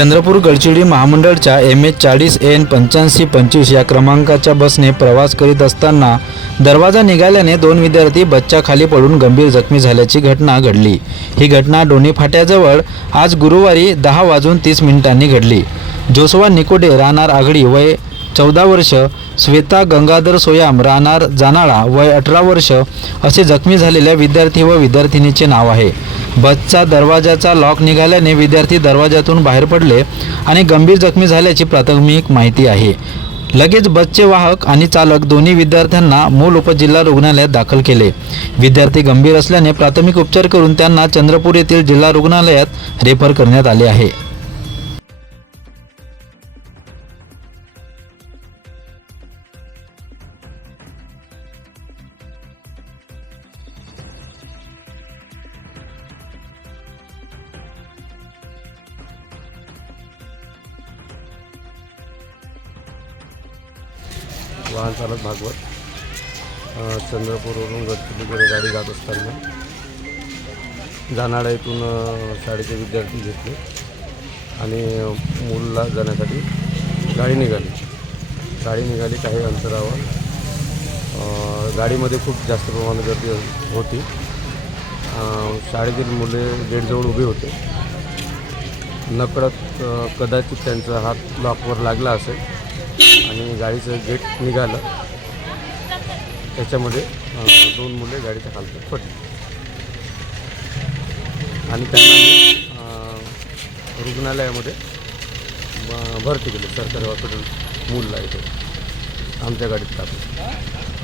चंद्रपूर गडचिडी महामंडळच्या M H चाळीस N पंच्याऐंशी पंचवीस या क्रमांकाच्या बसने प्रवास करीत असताना दरवाजा निघाल्याने दोन विद्यार्थी बसच्या खाली पडून गंभीर जखमी झाल्याची घटना घडली. ही घटना डोणी फाट्याजवळ आज गुरुवारी दहा वाजून तीस मिनिटांनी घडली. जोसवा निकोडे राहणार आघडी वय चौदा वर्ष श्वेता गंगाधर सोयाम राहणार जानाळा वय अठरा वर्ष असे जखमी झालेल्या विद्यार्थी व विद्यार्थिनीचे नाव आहे. बसचा दरवाजाचा लॉक निघाल्याने विद्यार्थी दरवाजातून बाहेर पडले आणि गंभीर जखमी झाल्याची प्राथमिक माहिती आहे. लगेच बसचे वाहक आणि चालक दोन्ही विद्यार्थ्यांना मूल उपजिल्हा रुग्णालयात दाखल केले. विद्यार्थी गंभीर असल्याने प्राथमिक उपचार करून त्यांना चंद्रपूर येथील जिल्हा रुग्णालयात रेफर करण्यात आले आहे. वाहन चालक भागवत चंद्रपूरवरून गडचिरोलीकडे गाडी जात असताना जानाडा येथून शाळेचे विद्यार्थी घेतले आणि मूलला जाण्यासाठी गाडी निघाली. गाडी निघाली काही अंतरावर. गाडीमध्ये खूप जास्त प्रमाणात गर्दी होती. शाळेतील मुले गेटजवळ उभे होते. नकळत कदाचित त्यांचा हात लॉकवर लागला असेल. आणि गाडीचं गेट निघालं. त्याच्यामध्ये दोन मुले गाडीच्या खालती पडली. आणि त्यांना रुग्णालयामध्ये भरती केली. सरकारी हॉस्पिटल मूलला इथे आमच्या गाडीत टाकलं